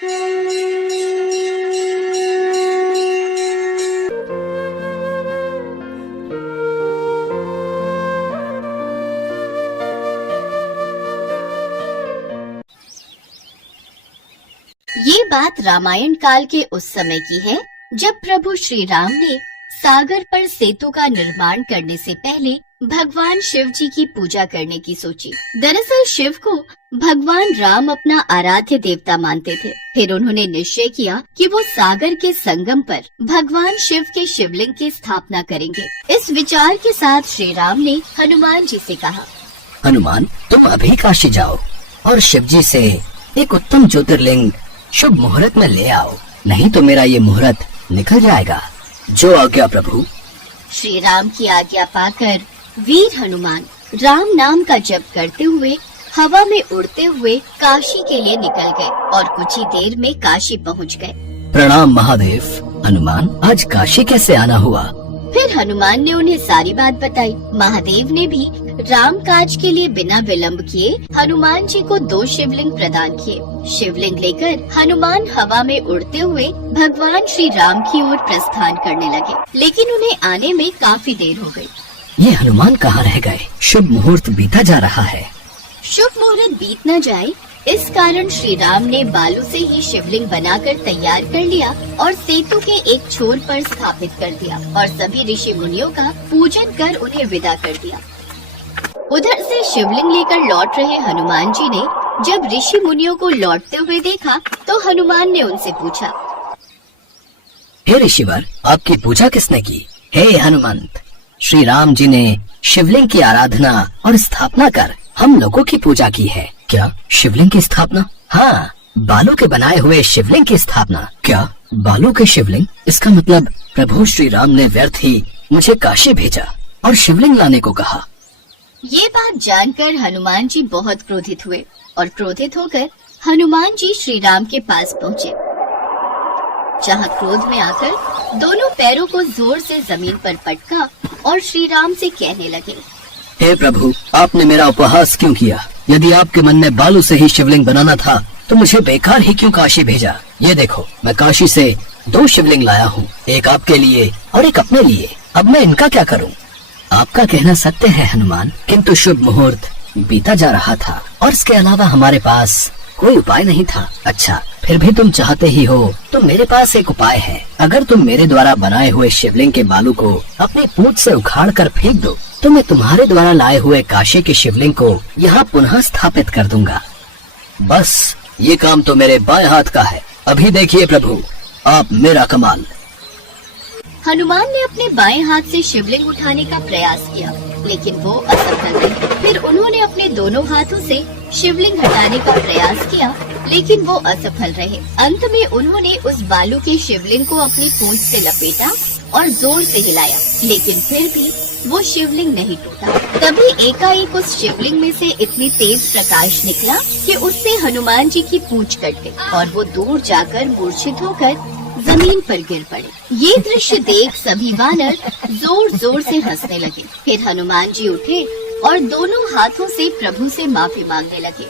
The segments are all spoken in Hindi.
ये बात रामायण काल के उस समय की है जब प्रभु श्री राम ने सागर पर सेतु का निर्माण करने से पहले भगवान शिव जी की पूजा करने की सोची। दरअसल शिव को भगवान राम अपना आराध्य देवता मानते थे। फिर उन्होंने निश्चय किया कि वो सागर के संगम पर भगवान शिव के शिवलिंग की स्थापना करेंगे। इस विचार के साथ श्री राम ने हनुमान जी से कहा, हनुमान, तुम अभी काशी जाओ और शिव जी से एक उत्तम ज्योतिर्लिंग शुभ मुहूर्त में ले आओ, नहीं तो मेरा ये मुहूर्त निकल जाएगा। जो आज्ञा प्रभु। श्री राम की आज्ञा पाकर वीर हनुमान राम नाम का जप करते हुए हवा में उड़ते हुए काशी के लिए निकल गए और कुछ ही देर में काशी पहुंच गए। प्रणाम महादेव। हनुमान, आज काशी कैसे आना हुआ? फिर हनुमान ने उन्हें सारी बात बताई। महादेव ने भी राम काज के लिए बिना विलंब किए हनुमान जी को 2 शिवलिंग प्रदान किए। शिवलिंग लेकर हनुमान हवा में उड़ते हुए भगवान श्री राम की ओर प्रस्थान करने लगे, लेकिन उन्हें आने में काफी देर हो गई। ये हनुमान कहाँ रह गए? शुभ मुहूर्त बीता जा रहा है। शुभ मुहूर्त बीत न जाए इस कारण श्री राम ने बालू से ही शिवलिंग बनाकर तैयार कर लिया और सेतु के एक छोर पर स्थापित कर दिया और सभी ऋषि मुनियों का पूजन कर उन्हें विदा कर दिया। उधर से शिवलिंग लेकर लौट रहे हनुमान जी ने जब ऋषि मुनियों को लौटते हुए देखा तो हनुमान ने उनसे पूछा, हे ऋषिवर, आपकी पूजा किसने की? हे हनुमंत, श्री राम जी ने शिवलिंग की आराधना और स्थापना कर हम लोगों की पूजा की है। क्या शिवलिंग की स्थापना? हाँ, बालू के बनाए हुए शिवलिंग की स्थापना। क्या बालू के शिवलिंग? इसका मतलब प्रभु श्री राम ने व्यर्थ ही मुझे काशी भेजा और शिवलिंग लाने को कहा। ये बात जानकर हनुमान जी बहुत क्रोधित हुए और क्रोधित होकर हनुमान जी श्री राम के पास पहुँचे, जहाँ क्रोध में आकर दोनों पैरों को जोर से जमीन पर पटका और श्री राम से कहने लगे, हे प्रभु, आपने मेरा उपहास क्यों किया? यदि आपके मन में बालू से ही शिवलिंग बनाना था तो मुझे बेकार ही क्यों काशी भेजा? ये देखो, मैं काशी से 2 शिवलिंग लाया हूँ, एक आपके लिए और एक अपने लिए। अब मैं इनका क्या करूँ? आपका कहना सत्य है हनुमान, किंतु शुभ मुहूर्त बीता जा रहा था और इसके अलावा हमारे पास कोई उपाय नहीं था। अच्छा, फिर भी तुम चाहते ही हो तो मेरे पास एक उपाय है। अगर तुम मेरे द्वारा बनाए हुए शिवलिंग के बालू को अपनी पूंछ से उखाड़ कर फेंक दो तो मैं तुम्हारे द्वारा लाए हुए काशी के शिवलिंग को यहाँ पुनः स्थापित कर दूंगा। बस ये काम तो मेरे बाएं हाथ का है। अभी देखिए प्रभु, आप मेरा कमाल। हनुमान ने अपने बाएं हाथ से शिवलिंग उठाने का प्रयास किया, लेकिन वो असफल रहे। फिर उन्होंने अपने दोनों हाथों से शिवलिंग हटाने का प्रयास किया, लेकिन वो असफल रहे। अंत में उन्होंने उस बालू के शिवलिंग को अपनी पूंछ से लपेटा और जोर से हिलाया, लेकिन फिर भी वो शिवलिंग नहीं टूटा। तभी एकाएक उस शिवलिंग में से इतनी तेज प्रकाश निकला कि उससे हनुमान जी की पूंछ कट गई और वो दूर जाकर मूर्छित होकर जमीन पर गिर पड़े। ये दृश्य देख सभी वानर जोर जोर से हंसने लगे। फिर हनुमान जी उठे और दोनों हाथों से प्रभु से माफी मांगने लगे।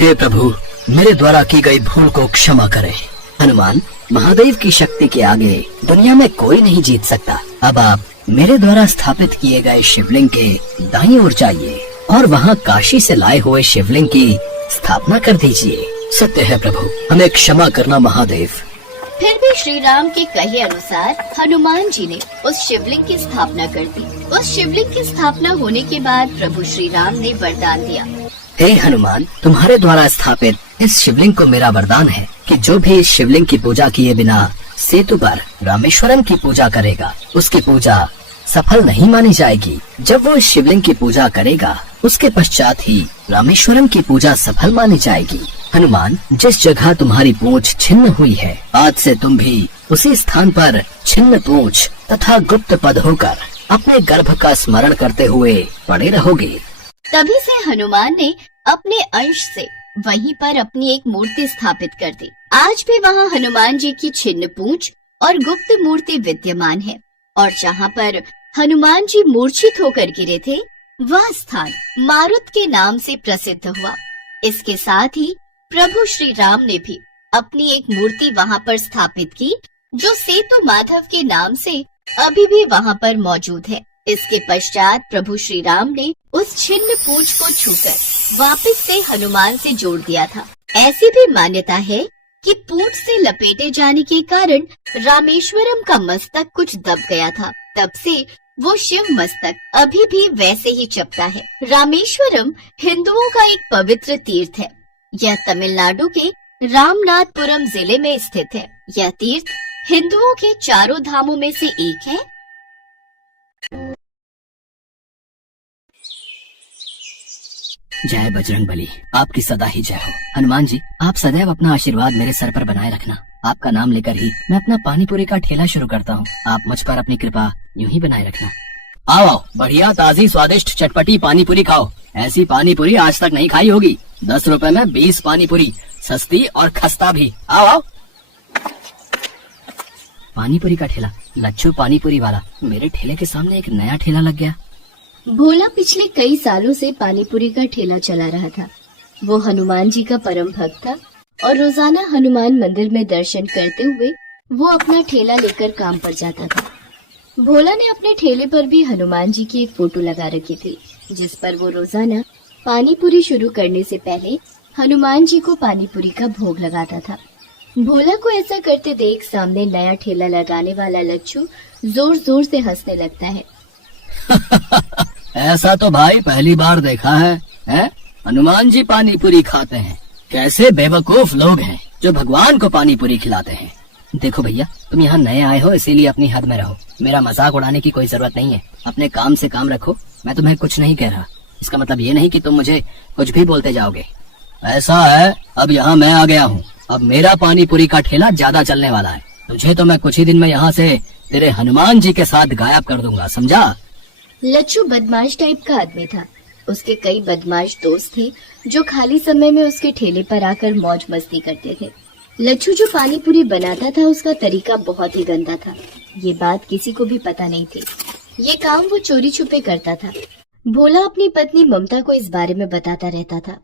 हे प्रभु, मेरे द्वारा की गई भूल को क्षमा करें। हनुमान, महादेव की शक्ति के आगे दुनिया में कोई नहीं जीत सकता। अब आप मेरे द्वारा स्थापित किए गए शिवलिंग के दाईं ओर जाइए और वहाँ काशी से लाए हुए शिवलिंग की स्थापना कर दीजिए। सत्य है प्रभु, हमें क्षमा करना महादेव। फिर भी श्री राम के कहे अनुसार हनुमान जी ने उस शिवलिंग की स्थापना कर दी। उस शिवलिंग की स्थापना होने के बाद प्रभु श्री राम ने वरदान दिया, हे हनुमान, तुम्हारे द्वारा स्थापित इस शिवलिंग को मेरा वरदान है कि जो भी इस शिवलिंग की पूजा किए बिना सेतु पर रामेश्वरम की पूजा करेगा, उसकी पूजा सफल नहीं मानी जाएगी। जब वो इस शिवलिंग की पूजा करेगा, उसके पश्चात ही रामेश्वरम की पूजा सफल मानी जाएगी। हनुमान, जिस जगह तुम्हारी पूंछ छिन्न हुई है, आज से तुम भी उसी स्थान पर छिन्न पूंछ तथा गुप्त पद होकर अपने गर्भ का स्मरण करते हुए पड़े रहोगे। तभी से हनुमान ने अपने अंश से वहीं पर अपनी एक मूर्ति स्थापित कर दी। आज भी वहाँ हनुमान जी की छिन्न पूंछ और गुप्त मूर्ति विद्यमान है और जहाँ पर हनुमान जी मूर्छित होकर गिरे थे, वह स्थान मारुत के नाम से प्रसिद्ध हुआ। इसके साथ ही प्रभु श्री राम ने भी अपनी एक मूर्ति वहाँ पर स्थापित की जो सेतु माधव के नाम से अभी भी वहाँ पर मौजूद है। इसके पश्चात प्रभु श्री राम ने उस छिन्न पूंछ को छूकर वापस से हनुमान से जोड़ दिया था। ऐसी भी मान्यता है कि पूंछ से लपेटे जाने के कारण रामेश्वरम का मस्तक कुछ दब गया था। तब से वो शिव मस्तक अभी भी वैसे ही चपटा है। रामेश्वरम हिंदुओं का एक पवित्र तीर्थ है। यह तमिलनाडु के रामनाथपुरम जिले में स्थित है। यह तीर्थ हिंदुओं के चारों धामों में से एक है। जय बजरंगबली, आपकी सदा ही जय हो। हनुमान जी, आप सदैव अपना आशीर्वाद मेरे सर पर बनाए रखना। आपका नाम लेकर ही मैं अपना पानी पूरी का ठेला शुरू करता हूँ। आप मुझ पर अपनी कृपा यूं ही बनाए रखना। आओ आओ, बढ़िया ताजी स्वादिष्ट चटपटी पानी पूरी खाओ। ऐसी पानी पूरी आज तक नहीं खाई होगी। 10 रुपए में 20 पानी पूरी, सस्ती और खस्ता भी। आओ आओ। पानी पूरी का ठेला, लच्छू पानी पूरी वाला। मेरे ठेले के सामने एक नया ठेला लग गया। भोला पिछले कई सालों से पानीपुरी का ठेला चला रहा था। वो हनुमान जी का परम भक्त था और रोजाना हनुमान मंदिर में दर्शन करते हुए वो अपना ठेला लेकर काम पर जाता था। भोला ने अपने ठेले पर भी हनुमान जी की एक फोटो लगा रखी थी, जिस पर वो रोजाना पानीपुरी शुरू करने से पहले हनुमान जी को पानीपुरी का भोग लगाता था। भोला को ऐसा करते देख सामने नया ठेला लगाने वाला लच्छू जोर जोर से हंसने लगता है। ऐसा तो भाई पहली बार देखा है? हनुमान जी पानी पूरी खाते हैं। कैसे बेवकूफ लोग हैं जो भगवान को पानी पूरी खिलाते हैं। देखो भैया, तुम यहाँ नए आए हो इसीलिए अपनी हद में रहो। मेरा मजाक उड़ाने की कोई जरूरत नहीं है। अपने काम से काम रखो। मैं तुम्हें कुछ नहीं कह रहा। इसका मतलब ये नहीं कि तुम मुझे कुछ भी बोलते जाओगे। ऐसा है, अब यहाँ मैं आ गया हूँ। अब मेरा पानी पूरी का ठेला ज्यादा चलने वाला है। तुझे तो मैं कुछ ही दिन में यहाँ से तेरे हनुमान जी के साथ गायब कर दूंगा, समझा? लच्छू बदमाश टाइप का आदमी था। उसके कई बदमाश दोस्त थे जो खाली समय में उसके ठेले पर आकर मौज मस्ती करते थे। लच्छू जो पानी पूरी बनाता था उसका तरीका बहुत ही गंदा था। ये बात किसी को भी पता नहीं थी। ये काम वो चोरी छुपे करता था। भोला अपनी पत्नी ममता को इस बारे में बताता रहता था।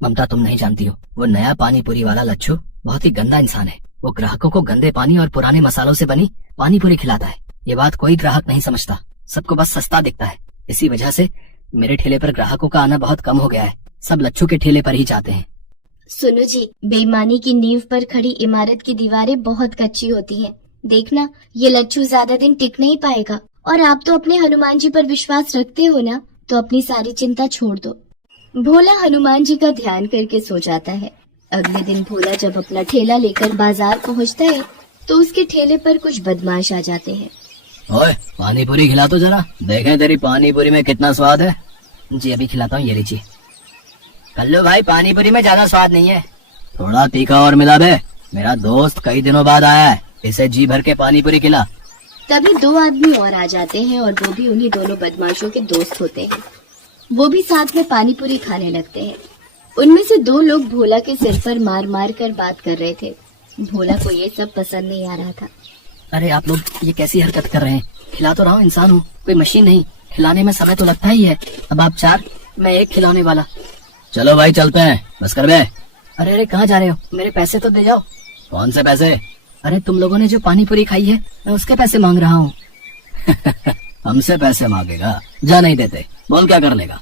ममता, तुम नहीं जानती हो, वो नया पानी पूरी वाला लच्छू बहुत ही गंदा इंसान है। वो ग्राहकों को गंदे पानी और पुराने मसालों से बनी पानी पूरी खिलाता है। ये बात कोई ग्राहक नहीं समझता। सबको बस सस्ता दिखता है। इसी वजह से मेरे ठेले पर ग्राहकों का आना बहुत कम हो गया है। सब लच्छू के ठेले पर ही जाते हैं। सुनो जी, बेईमानी की नींव पर खड़ी इमारत की दीवारें बहुत कच्ची होती हैं। देखना, ये लच्छू ज्यादा दिन टिक नहीं पाएगा। और आप तो अपने हनुमान जी पर विश्वास रखते हो ना, तो अपनी सारी चिंता छोड़ दो। भोला हनुमान जी का ध्यान करके सो जाता है। अगले दिन भोला जब अपना ठेला लेकर बाजार पहुंचता है तो उसके ठेले पर कुछ बदमाश आ जाते हैं। ओए, पानी पूरी खिला तो जरा, देखें तेरी पानी पूरी में कितना स्वाद है। जी अभी खिलाता हूँ, ये लीजिए। कल्लू भाई, पानी पूरी में ज्यादा स्वाद नहीं है, थोड़ा तीखा और मिला दे। मेरा दोस्त कई दिनों बाद आया है, इसे जी भर के पानी पूरी खिला। तभी 2 आदमी और आ जाते हैं और वो भी उन्हीं दोनों बदमाशों के दोस्त होते हैं। वो भी साथ में पानी पूरी खाने लगते हैं। उनमें से 2 लोग भोला के सिर पर मार मार कर बात कर रहे थे। भोला को ये सब पसंद नहीं आ रहा था। अरे आप लोग ये कैसी हरकत कर रहे हैं? खिला तो रहा हूँ, इंसान हूँ, कोई मशीन नहीं। खिलाने में समय तो लगता ही है। अब आप 4, मैं 1 खिलाने वाला। चलो भाई चलते हैं, बस कर बे। अरे अरे कहाँ जा रहे हो? मेरे पैसे तो दे जाओ। कौन से पैसे? अरे तुम लोगों ने जो पानी पूरी खाई है, मैं उसके पैसे मांग रहा हूँ। हमसे पैसे मांगेगा? जा नहीं देते। बोल क्या कर लेगा?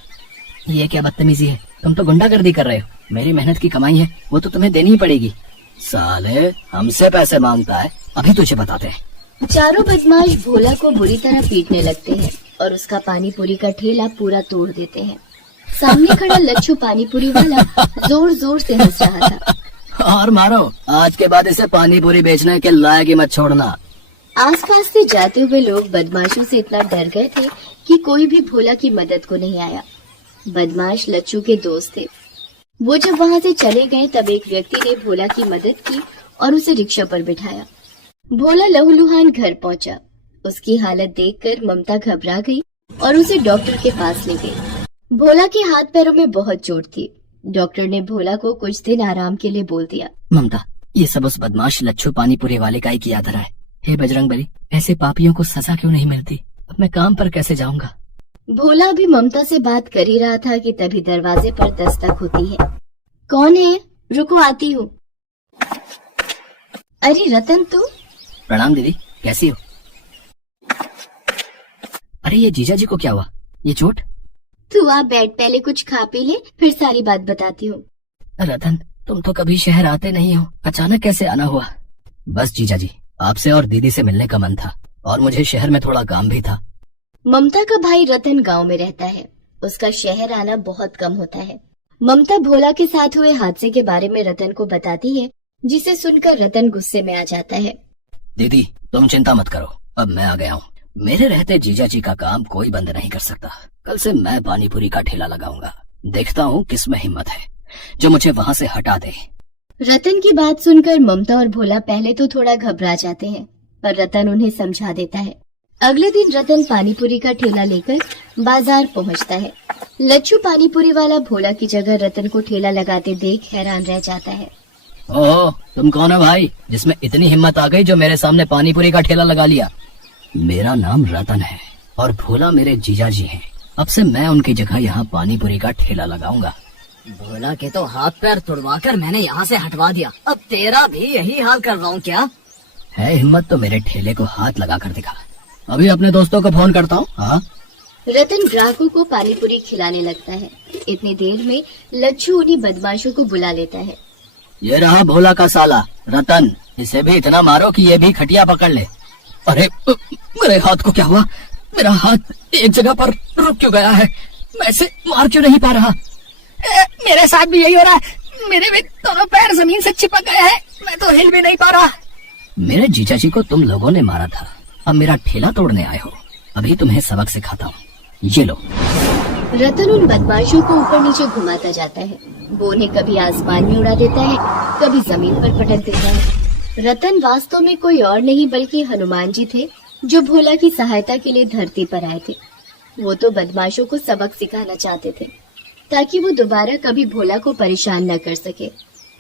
ये क्या बदतमीजी है? तुम तो गुंडागर्दी कर रहे हो। मेरी मेहनत की कमाई है, वो तो तुम्हें देनी ही पड़ेगी। साले, हमसे पैसे मांगता है, अभी तुझे बताते हैं। चारों बदमाश भोला को बुरी तरह पीटने लगते हैं और उसका पानी पूरी का ठेला पूरा तोड़ देते हैं। सामने खड़ा लच्छू पानी पूरी वाला जोर जोर से हंस रहा था। और मारो, आज के बाद इसे पानी पूरी बेचने के लायक ही मत छोड़ना। आसपास से जाते हुए लोग बदमाशों से इतना डर गए थे कि कोई भी भोला की मदद को नहीं आया। बदमाश लच्छू के दोस्त थे। वो जब वहाँ से चले गए तब एक व्यक्ति ने भोला की मदद की और उसे रिक्शा पर बिठाया। भोला लहूलुहान घर पहुँचा। उसकी हालत देखकर ममता घबरा गई और उसे डॉक्टर के पास ले गई। भोला के हाथ पैरों में बहुत चोट थी। डॉक्टर ने भोला को कुछ दिन आराम के लिए बोल दिया। ममता, ये सब उस बदमाश लच्छू पानी पूरी वाले का ही किया धरा है। हे बजरंगबली, ऐसे पापियों को सजा क्यों नहीं मिलती? अब मैं काम पर कैसे जाऊंगा? भोला भी ममता से बात कर ही रहा था कि तभी दरवाजे पर दस्तक होती है। कौन है? रुको, आती हूँ। अरे रतन तू। प्रणाम दीदी, कैसी हो? अरे ये जीजा जी को क्या हुआ? ये चोट? तू आ बैठ, पहले कुछ खा पी ले, फिर सारी बात बताती हूँ। रतन, तुम तो कभी शहर आते नहीं हो, अचानक कैसे आना हुआ? बस जीजा जी, आपसे और दीदी से मिलने का मन था और मुझे शहर में थोड़ा काम भी था। ममता का भाई रतन गांव में रहता है, उसका शहर आना बहुत कम होता है। ममता भोला के साथ हुए हादसे के बारे में रतन को बताती है, जिसे सुनकर रतन गुस्से में आ जाता है। दीदी तुम चिंता मत करो, अब मैं आ गया हूँ। मेरे रहते जीजा जी का काम कोई बंद नहीं कर सकता। कल से मैं पानी पूरी का ठेला लगाऊंगा। देखता हूँ किसमें हिम्मत है जो मुझे वहाँ से हटा दे। रतन की बात सुनकर ममता और भोला पहले तो थोड़ा घबरा जाते हैं, पर रतन उन्हें समझा देता है। अगले दिन रतन पानीपुरी का ठेला लेकर बाजार पहुंचता है। लच्छू पानीपुरी वाला भोला की जगह रतन को ठेला लगाते देख हैरान रह जाता है। ओह, तुम कौन हो भाई, जिसमें इतनी हिम्मत आ गई जो मेरे सामने पानीपुरी का ठेला लगा लिया? मेरा नाम रतन है और भोला मेरे जीजा जी हैं। अब से मैं उनकी जगह यहाँ पानीपुरी का ठेला लगाऊंगा। भोला के तो हाथ पैर तुड़वा कर मैंने यहाँ से हटवा दिया, अब तेरा भी यही हाल कर रहा हूँ क्या? है हिम्मत तो मेरे ठेले को हाथ लगा कर दिखा। अभी अपने दोस्तों को फोन करता हूँ। हाँ, रतन ग्राहकों को पानीपुरी खिलाने लगता है। इतनी देर में लच्छू उन्हीं बदमाशों को बुला लेता है। ये रहा भोला का साला रतन, इसे भी इतना मारो कि ये भी खटिया पकड़ ले। अरे मेरे हाथ को क्या हुआ? मेरा हाथ एक जगह पर रुक क्यों गया है? मैं इसे मार क्यों नहीं पा रहा? मेरे साथ भी यही हो रहा है, मेरे भी दोनों पैर जमीन से चिपक गए हैं, मैं तो हिल भी नहीं पा रहा। मेरे जीजा जी को तुम लोगों ने मारा था, अब मेरा ठेला तोड़ने आए हो। अभी तुम्हें सबक सिखाता हूँ, ये लो। रतन उन बदमाशों को ऊपर नीचे घुमाता जाता है। वो उन्हें कभी आसमान में उड़ा देता है, कभी जमीन पर पटक देता है। रतन वास्तव में कोई और नहीं बल्कि हनुमान जी थे, जो भोला की सहायता के लिए धरती पर आए थे। वो तो बदमाशों को सबक सिखाना चाहते थे ताकि वो दोबारा कभी भोला को परेशान न कर सके,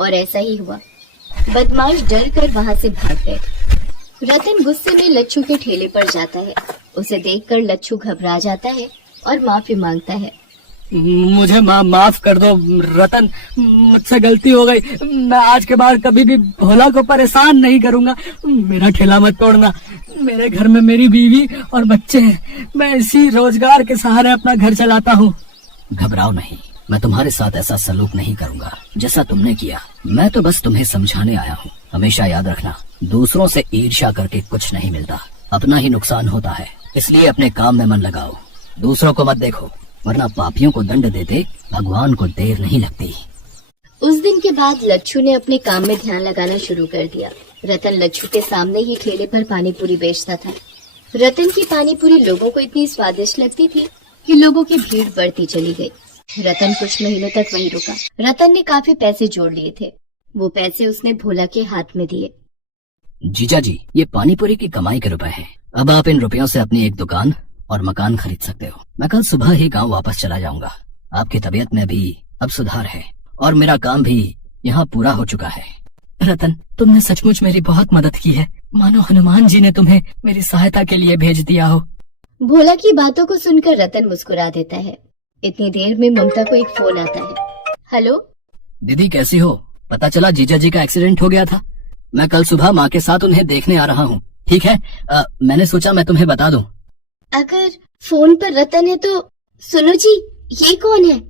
और ऐसा ही हुआ। बदमाश डर कर वहाँ से भाग गए। रतन गुस्से में लच्छू के ठेले पर जाता है। उसे देखकर लच्छू घबरा जाता है और माफी मांगता है। मुझे माफ कर दो रतन, मुझसे गलती हो गई। मैं आज के बाद कभी भी भोला को परेशान नहीं करूंगा। मेरा ठेला मत तोड़ना। मेरे घर में मेरी बीवी और बच्चे हैं, मैं इसी रोजगार के सहारे अपना घर चलाता हूँ। घबराओ नहीं, मैं तुम्हारे साथ ऐसा सलूक नहीं करूंगा जैसा तुमने किया। मैं तो बस तुम्हें समझाने आया हूँ। हमेशा याद रखना, दूसरों से ईर्ष्या करके कुछ नहीं मिलता, अपना ही नुकसान होता है। इसलिए अपने काम में मन लगाओ, दूसरों को मत देखो, वरना पापियों को दंड देते भगवान को देर नहीं लगती। उस दिन के बाद लच्छू ने अपने काम में ध्यान लगाना शुरू कर दिया। रतन लच्छू के सामने ही ठेले पर पानीपुरी बेचता था। रतन की पानीपुरी लोगों को इतनी स्वादिष्ट लगती थी कि लोगों की भीड़ बढ़ती चली गई। रतन कुछ महीनों तक वहीं रुका। रतन ने काफी पैसे जोड़ लिए थे। वो पैसे उसने भोला के हाथ में दिए। जीजा जी, ये पानीपुरी की कमाई के रुपए हैं। अब आप इन रुपयों से अपनी एक दुकान और मकान खरीद सकते हो। मैं कल सुबह ही गांव वापस चला जाऊंगा। आपकी तबीयत में भी अब सुधार है और मेरा काम भी यहाँ पूरा हो चुका है। रतन, तुमने सचमुच मेरी बहुत मदद की है, मानो हनुमान जी ने तुम्हें मेरी सहायता के लिए भेज दिया हो। भोला की बातों को सुनकर रतन मुस्कुरा देता है। इतनी देर में ममता को एक फोन आता है। हेलो दीदी, कैसी हो? पता चला जीजा जी का एक्सीडेंट हो गया था। मैं कल सुबह माँ के साथ उन्हें देखने आ रहा हूँ। ठीक है, मैंने सोचा मैं तुम्हें बता दूं। अगर फोन पर रतन है तो सुनो जी, ये कौन है?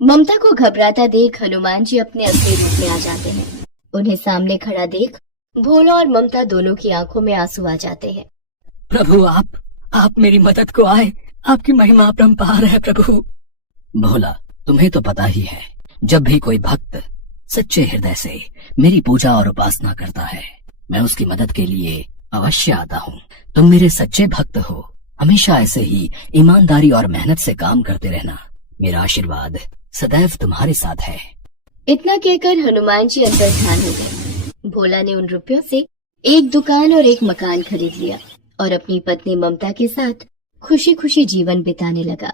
ममता को घबराता देख हनुमान जी अपने असली रूप में आ जाते हैं। उन्हें सामने खड़ा देख भोला और ममता दोनों की आंखों में आंसू आ जाते हैं। प्रभु, आप मेरी मदद को आए। आपकी महिमा अपरंपार है प्रभु। भोला, तुम्हें तो पता ही है, जब भी कोई भक्त सच्चे हृदय से मेरी पूजा और उपासना करता है, मैं उसकी मदद के लिए अवश्य आता हूँ। तुम मेरे सच्चे भक्त हो। हमेशा ऐसे ही ईमानदारी और मेहनत से काम करते रहना। मेरा आशीर्वाद सदैव तुम्हारे साथ है। इतना कहकर हनुमान जी अंदर ध्यान हो गए। भोला ने उन रुपयों से एक दुकान और एक मकान खरीद लिया और अपनी पत्नी ममता के साथ खुशी खुशी जीवन बिताने लगा।